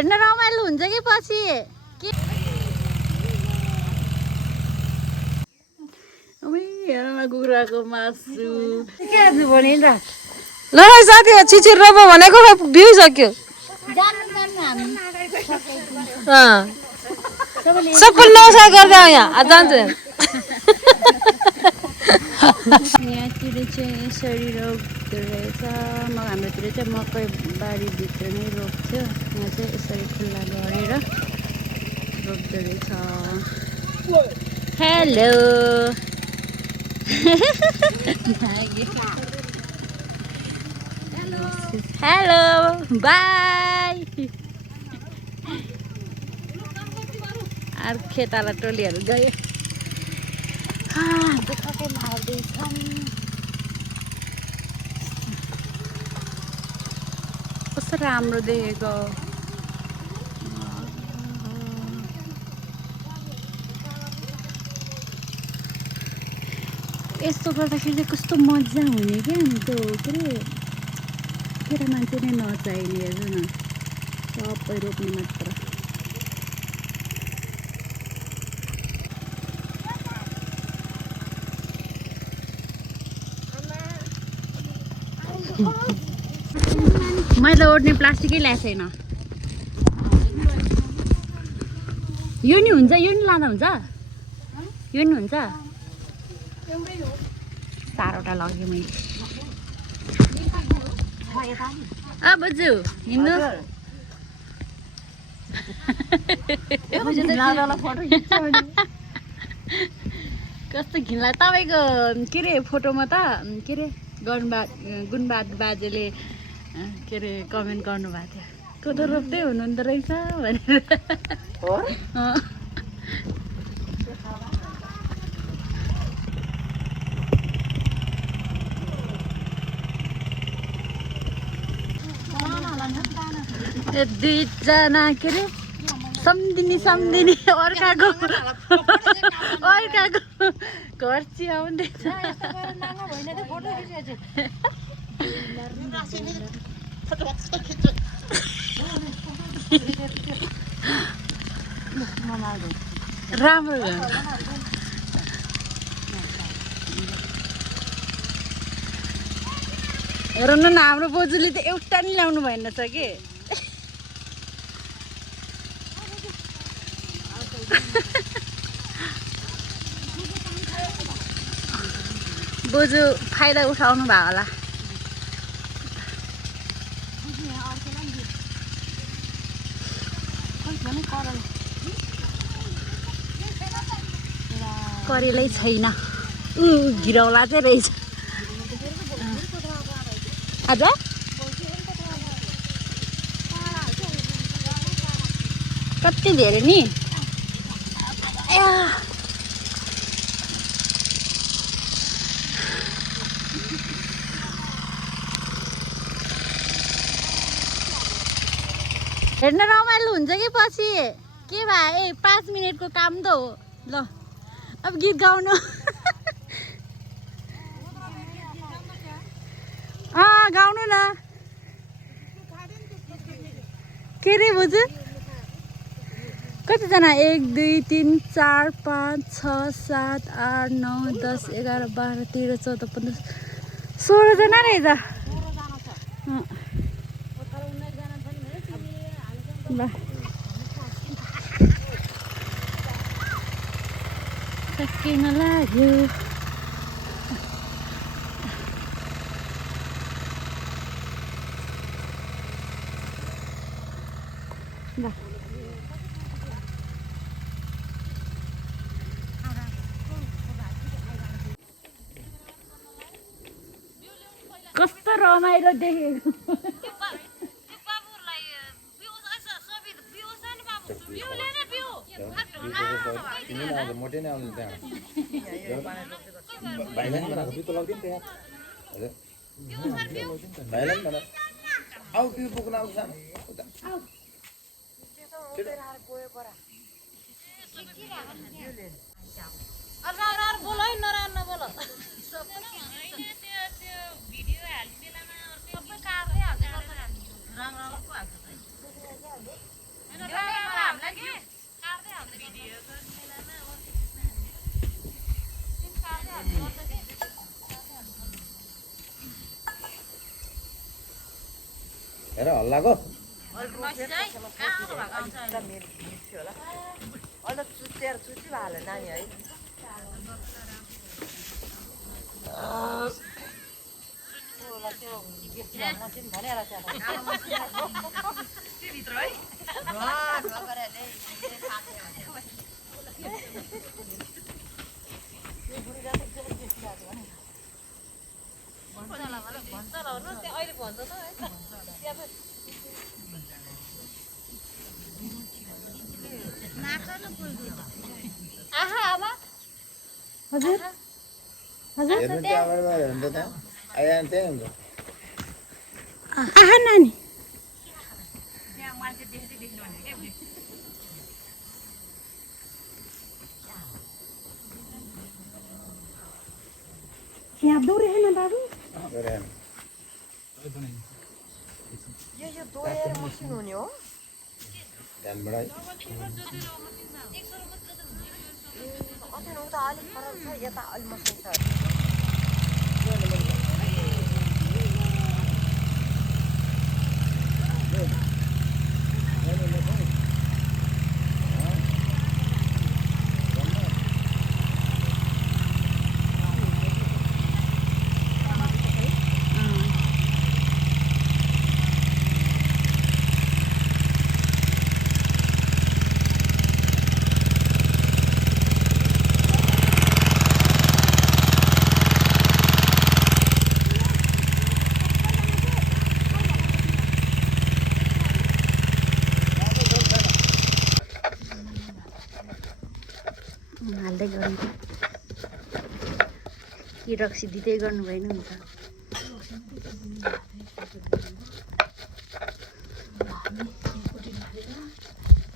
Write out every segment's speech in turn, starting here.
हेर्न रमाइलो हुन्छ कि पछि के कुखुराको मासु के आज भने ल साथी छिचिर रोबो भनेको बिउसक्यो सबै नसा गर्दै यहाँ जान्छु यहाँतिर चाहिँ यसरी रोप्दो रहेछ हाम्रोतिर चाहिँ मकै बारीभित्र नै रोप्थ्यो यहाँ चाहिँ यसरी खुल्ला गरेर रोप्दो रहेछ हेलो हेलो बाई अरू खेताला टोलीहरू गयो दुःखकै मार्दैछन् कस्तो राम्रो देखेको यस्तो गर्दाखेरि चाहिँ कस्तो मजा हुने क्या अनि त्यो के अरे केटा मान्छे नै नचाहिने हेर्नु न सबै रोप्ने मात्र मैले ओड्ने प्लास्टिकै ल्याएको छैन यो नि हुन्छ यो नि लाँदा हुन्छ यो नि हुन्छ चारवटा लगेँ मैले बजु हिँड्नु कस्तो घिनला तपाईँको के अरे फोटोमा त के अरे गुणबाद बाजेले के अरे कमेन्ट गर्नुभएको थियो कोदो रोप्दै हुनुहुँदो रहेछ भनेर दुईजना के अरे सम्धिनी अर्काको घर चियाउँदैछ राम्रो हेर न हाम्रो बोजूले त एउटा नि ल्याउनु भएन छ कि बोजू फाइदा उठाउनु भयो होला करेलै छैन घिरौला चाहिँ रहेछ आज कति धेरै नि हेर्न रमाइलो हुन्छ कि पछि के भयो 5 मिनटको काम त हो ल अब गीत गाउनु गाउनु न के रे बुझु कतिजना 1 2 3 4 5 6 7 8 9 10 11 12 13 14 15 16 जना रहेछ ल सकिन लाग्यो ल कस्तो रमाइलो देखेको मोटे नै आउनु त्यहाँ भाइलाई बनाएको बिउ त लगाउँदैन त्यहाँ भाइलाई पनि भन आऊ बिउ बोक्न आउँछ हेर हल्लाको हजुर हजुर हेर्नु त्यहाँबाट हेर्नु त त्यहाँ आइरहनु त्यही हुन्छ आहा नानी यहाँ दौरे है ना बाबू गएर हेर्नु ध्यानबाट हाल्दै गर्नु कि रक्सी दिँदै गर्नु भएन नि त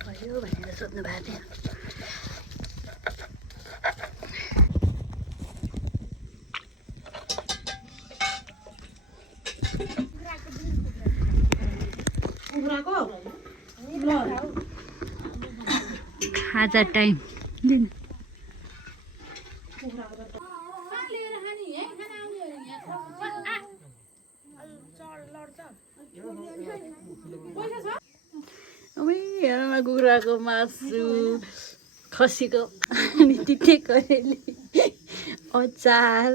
भयो भनेर सोध्नु भएको थियो खाजा टाइम दिन हेर्न कुखुराको मासु खसीको अनि तिते करेली अचार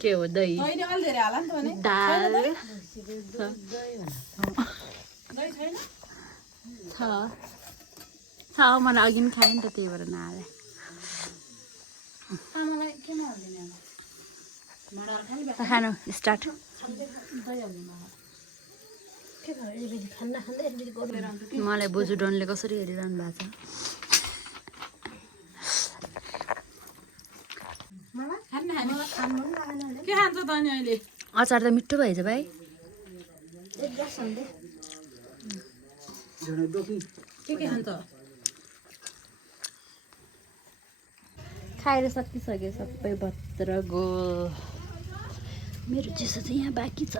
के हो दही दाल छ मलाई अघि पनि खाएँ नि त त्यही भएर नहाले खानु स्टार्ट मलाई बोजू डनले कसरी हेरिरहनु भएको के खान्छ त अनि अहिले छ अचार त मिठो भएछ भाइ के खान्छ खाएर सकिसक्यो सबै भत्र गो मेरो चिसो चाहिँ यहाँ बाँकी छ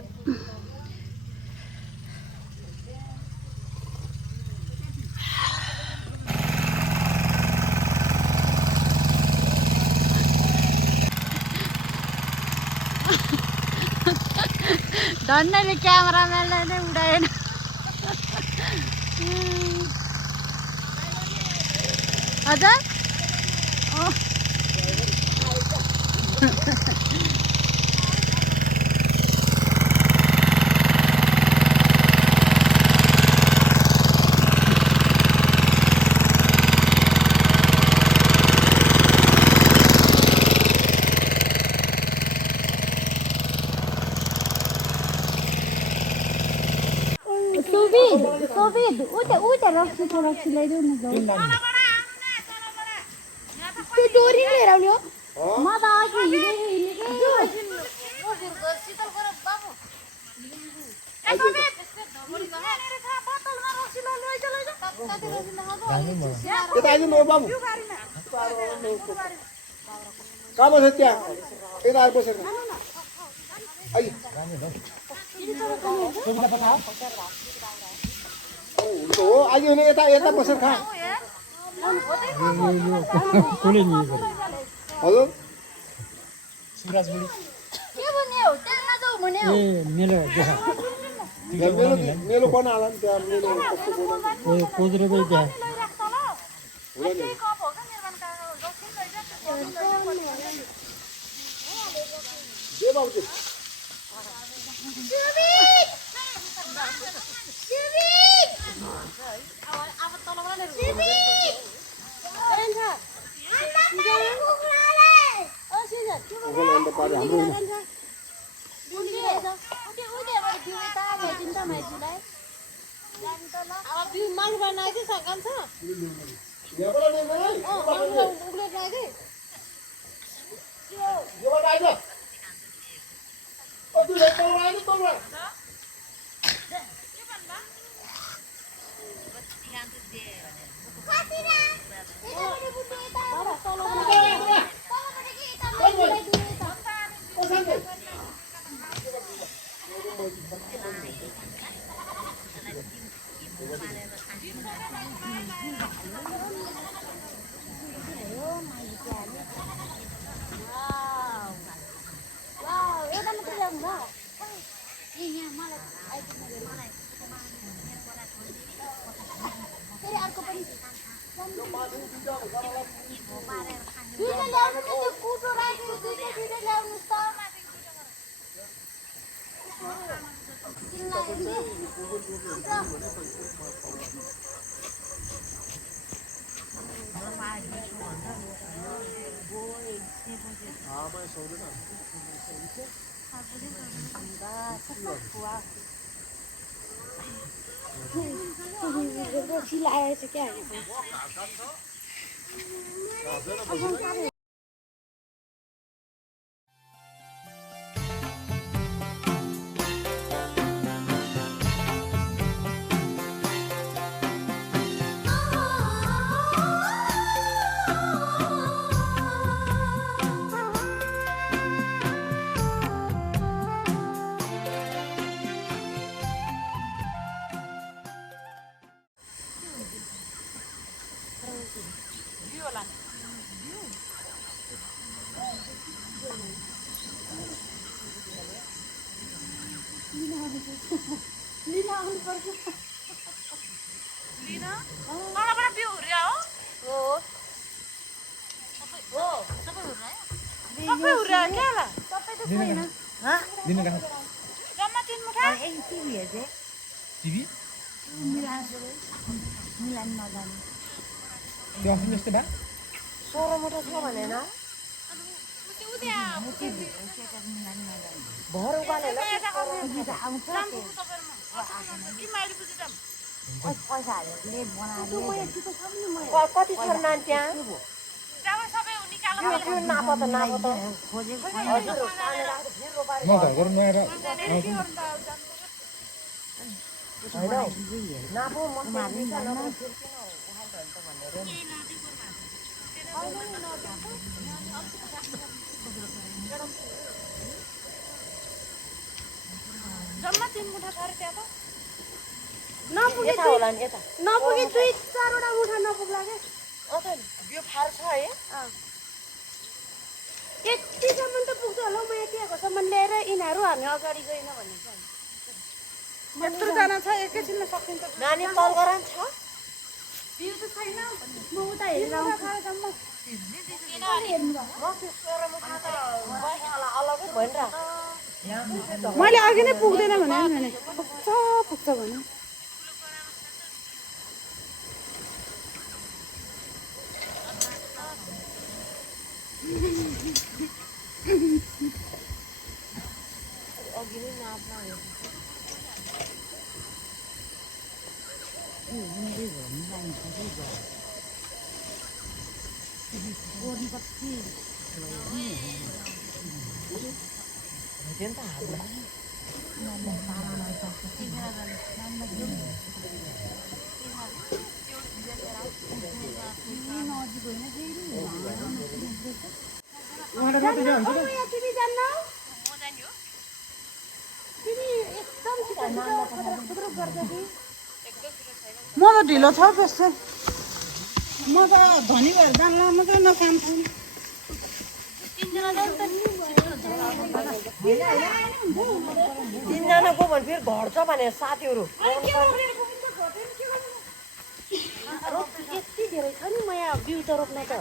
धन्यले क्यामेराम्यानलाई नै उडाएन हजुर Covid, udah Roxy ल्याइदेऊ न जाऊ त्यो डोरी लिएर आउने हो म त अघि आज यता यता बसेर खा हजुर के भन्ने हो तेल नजाऊ भन्ने हो मेरो मेलो कोन आला नि त्यहाँ मेलो कस्तो बोल्नु कोजरो चाहिँ त्यहाँ दे बाबु कति छ नानी त्यहाँ नापो त जम्मा 3 मुठा छ रे त्यहाँ त नपुगे 2-4 वटा मुठा नपुग्ला के यो फार छ है यतिसम्म त पुग्छ होला म यतिसम्म ल्याएर यिनीहरू हामी अगाडि गएन भन्ने छ यत्रो जना छ एकैछिनमा सकिन्छ नानी कल गरान छ बिउ त छैन म उता हेरेर आउँछु अलगै भएन मैले अघि नै पुग्दैन भने पुग्छ भने अघि नै नाप्न म त ढिलो छ त्यस्तो म त धनी भएर जान्ला म त न काम छैन 3 जना जान्छ नि तिनजना गयो भने फेरि घट्छ भने साथीहरू यति धेरै छ नि म यहाँ बिउ त रोप्न त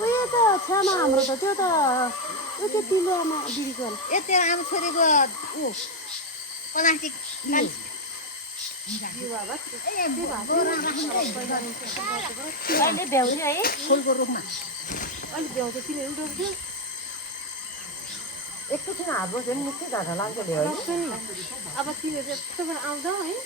उयो त छ्यामा हाम्रो त त्यो त त्यो तिलोमा बिरीको यति आमा छोरीको ऊ प्लास्टिक अहिले भ्याउने है फुलको रुखमा अहिले भ्याउँछ तिनीहरू रोप्छु एकैछिन हात बस्यो भने निकै घाटा लाग्छ नि है अब तिनीहरू यस्तोबाट आउँदा है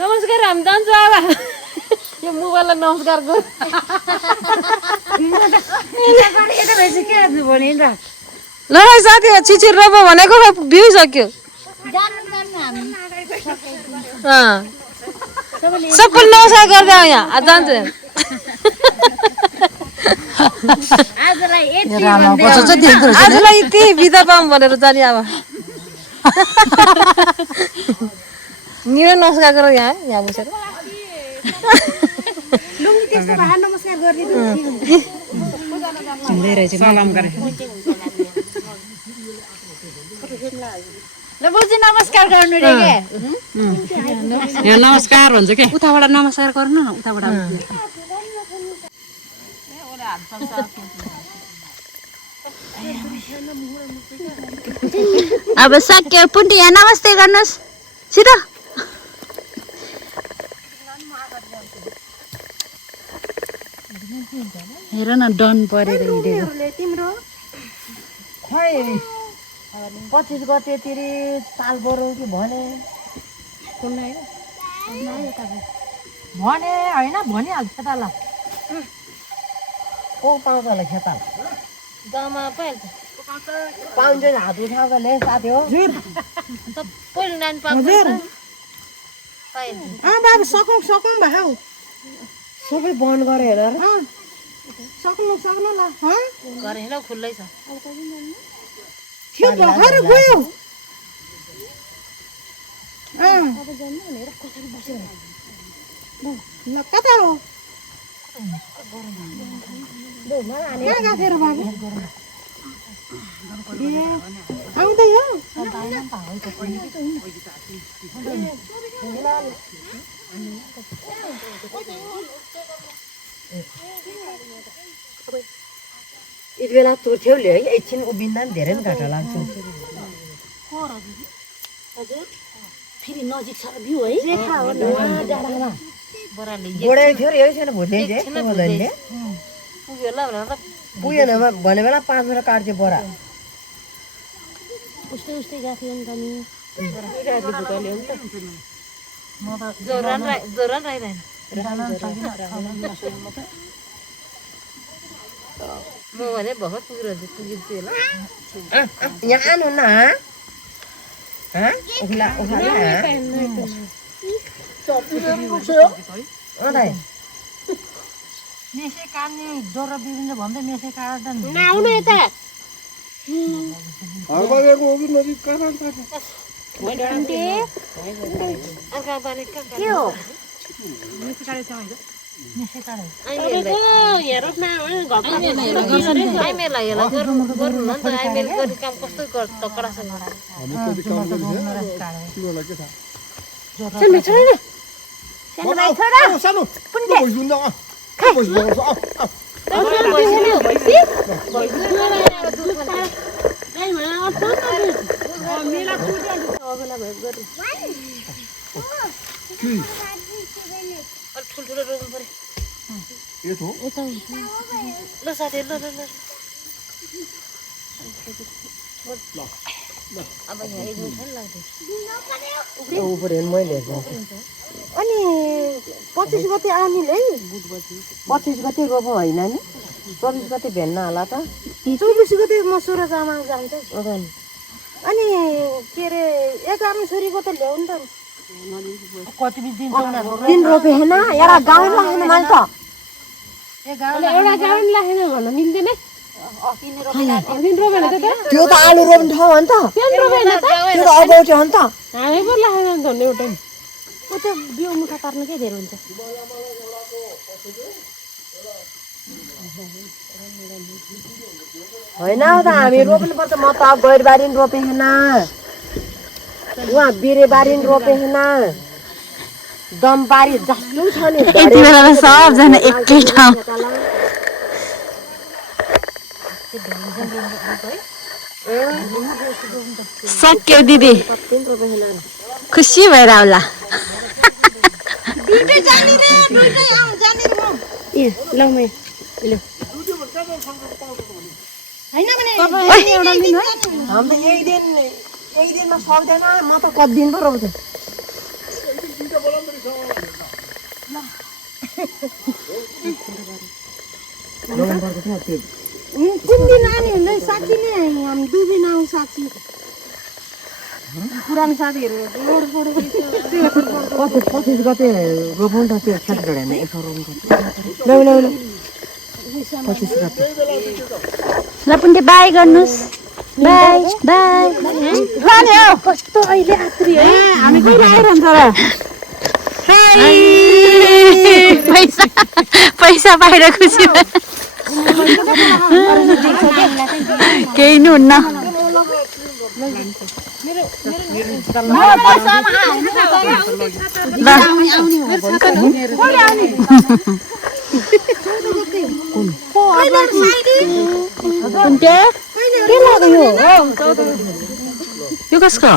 नमस्कार हामी जान्छौँ अब यो मोबाइललाई नमस्कार गर ल साथी छिचिर रोप भनेको बिउसक्यो सबैले नमस्कार गर्दै आऊ यहाँ जान्छ आजलाई यति बिदा पाऊँ भनेर जाने अब निरो नमस्कार गर यहाँ यहाँ बसेर ल बुझी नमस्कार गर्नु रे के यहाँ नमस्कार भन्छ के उताबाट नमस्कार गर्नु न उताबाट अब सक्यो पुन्टी यहाँ नमस्ते गर्नुहोस् छिटो हेर न डन परेर हिँडेको तिम्रो खै 25 गतेतिर साल बरौ कि भने भने होइन भनिहाल्छ खेताला को पाउँछ होला खेताल गाउँमा पाइन्छ पाउँछ नि हात उठाएकोले साथी हो पहिलो नानी पाउँछ पाइन्छ बाबु सकौँ भाउ सबै बन्द गरे हेर सक्नु ल घर हिँड खुल्लै छ थियो भर्खर गयो ल कता हो कहाँ गएको थियो र बाबु आउँदै हो यति बेला तुर्थ्यौ है एकछिन उभिँदा पनि धेरै घाटा लाग्छ फेरि नजिक छ भ्यू है गोडा थियो र यही छैन भोलि पुग्यो होला भनेर त पुगेन भने बेला 5 मिनट काट्थ्यो बरा उस्तै उस्तै गएको थियो नि म त जोरान राइदैन म भने भर्खर पुगिन्छु होला यहाँ आनु न उखला मेसे काट्ने ज्वरो बिग्रिन्छ भन्दै मेसे काट्दैन आउनु यता हर्बरेको हो कि नजिक कहाँ के हो सानो ठुल्ठुलो रोप्नु पर्यो ल साथी ल अब यहाँ एक मिनट लाग्दैन अनि 25 गते आउनेले 25 गते रोपौँ होइन नि 24 गते भेट्न होला त 24 गते म सुरज आमा जान्छ अनि के अरे एक आमा छोरीको त ल्याउ नि त कति दिन रोपे होइन एउटा गाउँ लाग्ने मैले त एउटा गाउँ लाग्ने भन्न मिल्दैन त्यो त आलु रोप्ने ठाउँ हो नि त त्यो त अगौटे हो नि त हामी पो लाग्दैन भन्ने एउटा ऊ त्यो बिउ मुखा पार्नु के धेरै हुन्छ होइन त हामी रोप्नुपर्छ म त गैरबारी नि रोपेन उहाँ बिरेबारी नि रोपेन दमबारी जस्तो छ नि यति बेला त सबजना एकै ठाउँ सक्यो दिदी खुसी भएर आउला हाम्रो एक दिनमा सक्दैन म त कति दिन पो रोप्छु कुन दिन आने हुँदै साँच्ची नै हामी 2 दिन आउँ साँच्ची पुरानो साथीहरू 25 गते रोपौँ त त्यो खेत डढेन यसो रोप्नु ल 25 गते ल पुण्टे बाई गर्नुहोस् बाई बाई लाने हो कस्तो अहिले आत्री है हामी कहिले आइरहन्छ र पैसा पैसा पाएर खुसी केही नि हुन्न यो कसको